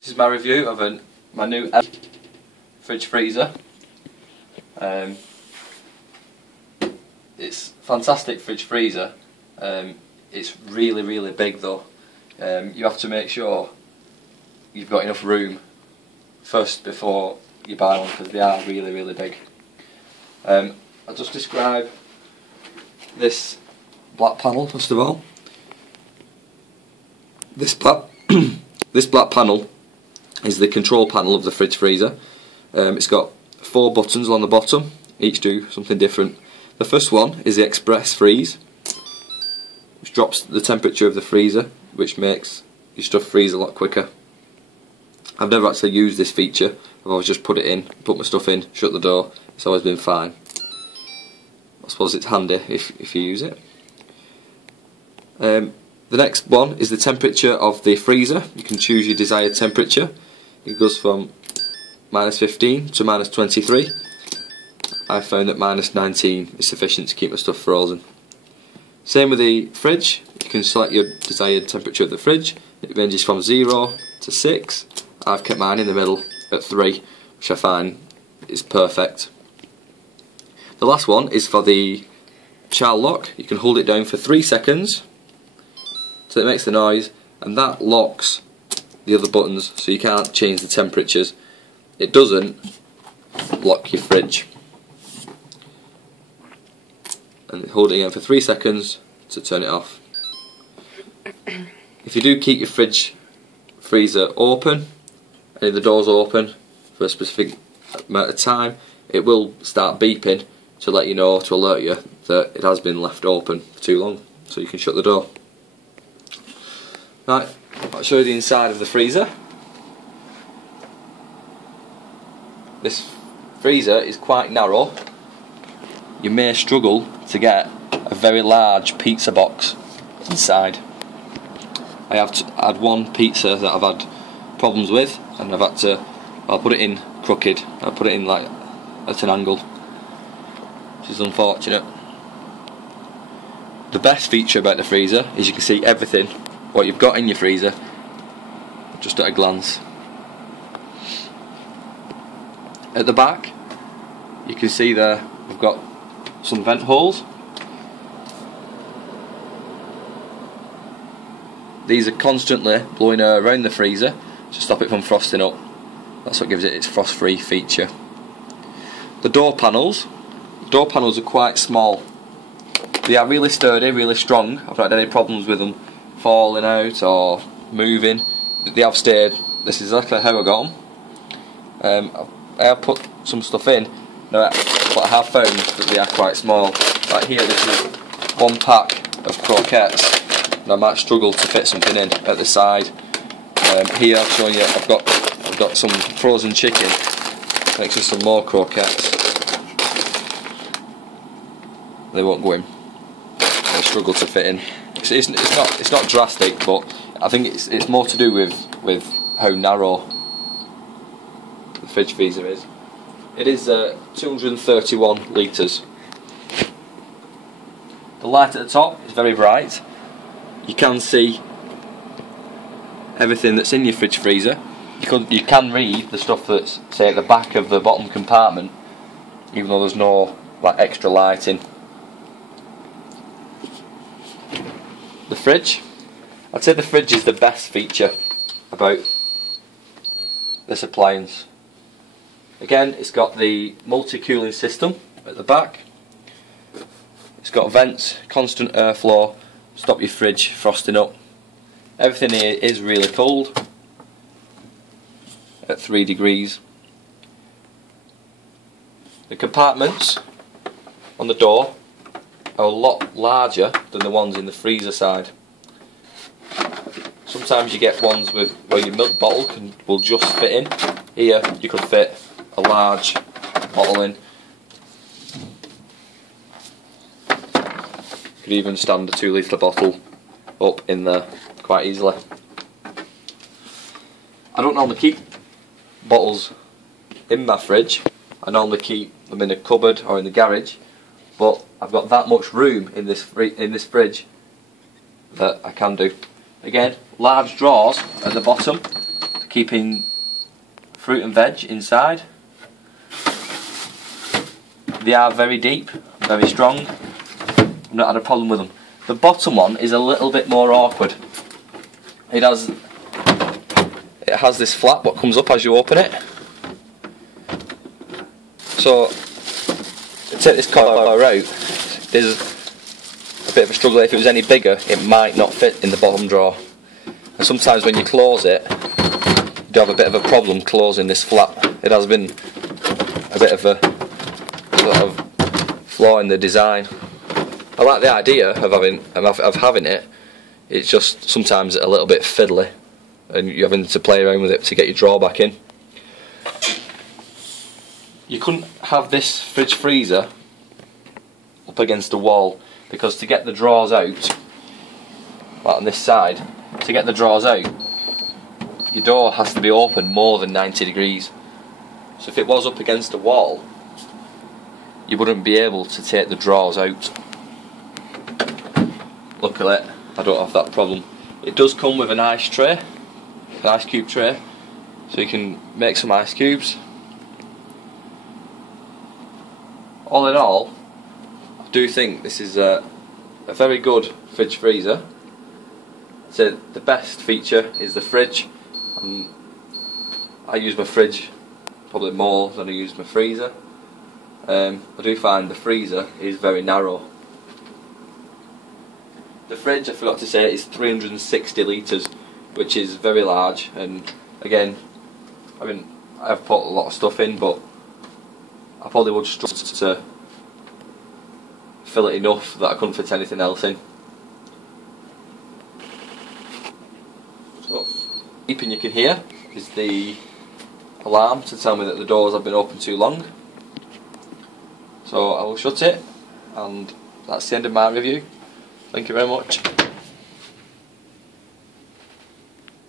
This is my review of my new fridge freezer. It's a fantastic fridge freezer. It's really big though. You have to make sure you've got enough room first before you buy one, because they are really big. I'll just describe this black panel first of all. This black panel is the control panel of the fridge freezer. It's got 4 buttons along the bottom, each do something different. The first one is the express freeze, which drops the temperature of the freezer, which makes your stuff freeze a lot quicker. I've never actually used this feature. I've always just put it in, put my stuff in, shut the door. It's always been fine. I suppose it's handy if you use it. The next one is the temperature of the freezer. You can choose your desired temperature. It goes from -15 to -23. I found that -19 is sufficient to keep my stuff frozen. Same with the fridge. You can select your desired temperature of the fridge. It ranges from 0 to 6. I've kept mine in the middle at 3, which I find is perfect. The last one is for the child lock. You can hold it down for 3 seconds so it makes the noise, and that locks the other buttons so you can't change the temperatures. It doesn't lock your fridge. And hold it again for 3 seconds to turn it off. If you do keep your fridge freezer open, and if the door's open for a specific amount of time, it will start beeping to let you know, to alert you that it has been left open for too long, so you can shut the door. Right, I'll show you the inside of the freezer. This freezer is quite narrow. You may struggle to get a very large pizza box inside. I have had one pizza that I've had problems with, and I've had to, I'll put it in crooked, I'll put it in like at an angle, which is unfortunate. The best feature about the freezer is you can see everything, what you've got in your freezer, just at a glance. At the back, you can see there we've got some vent holes. These are constantly blowing air around the freezer to stop it from frosting up. That's what gives it its frost-free feature. The door panels are quite small. They are really sturdy, really strong. I've not had any problems with them falling out or moving. They have stayed. This is exactly how I got them. I have put some stuff in, but I have found that they are quite small. Like here, this is one pack of croquettes, and I might struggle to fit something in at the side. Here I've shown you I've got some frozen chicken next to some more croquettes. They won't go in. I struggle to fit in. It's not drastic, but I think it's more to do with how narrow the fridge freezer is. It is 231 litres. The light at the top is very bright. You can see everything that's in your fridge freezer. You can read the stuff that's, say, at the back of the bottom compartment, even though there's no like extra lighting. The fridge. I'd say the fridge is the best feature about this appliance. Again, it's got the multi-cooling system at the back. It's got vents, constant airflow, stop your fridge frosting up. Everything here is really cold at 3 degrees. The compartments on the door are a lot larger than the ones in the freezer side. Sometimes you get ones with where your milk bottle will just fit in. Here you could fit a large bottle in. You could even stand a 2 litre bottle up in there quite easily. I don't normally keep bottles in my fridge. I normally keep them in a cupboard or in the garage, but I've got that much room in this fridge that I can do. Again, large drawers at the bottom keeping fruit and veg inside. They are very deep, very strong. I've not had a problem with them. The bottom one is a little bit more awkward. It has this flap what comes up as you open it. So to take this coil out, there's a bit of a struggle. If it was any bigger, it might not fit in the bottom drawer. And sometimes when you close it, you do have a bit of a problem closing this flap. It has been a bit of a sort of flaw in the design. I like the idea of having it. It's just sometimes a little bit fiddly, and you're having to play around with it to get your drawer back in. You couldn't have this fridge freezer up against a wall, because to get the drawers out, like on this side, to get the drawers out, your door has to be open more than 90 degrees. So if it was up against a wall, you wouldn't be able to take the drawers out. Luckily, I don't have that problem. It does come with an ice tray, an ice cube tray, so you can make some ice cubes. All in all, I do think this is a very good fridge freezer. So the best feature is the fridge. I use my fridge probably more than I use my freezer. I do find the freezer is very narrow. The fridge, I forgot to say, is 360 litres, which is very large. And again, I mean, I've put a lot of stuff in, but I probably would struggle to fill it enough that I couldn't fit anything else in. So, beeping you can hear is the alarm to tell me that the doors have been open too long. So I will shut it, and that's the end of my review. Thank you very much.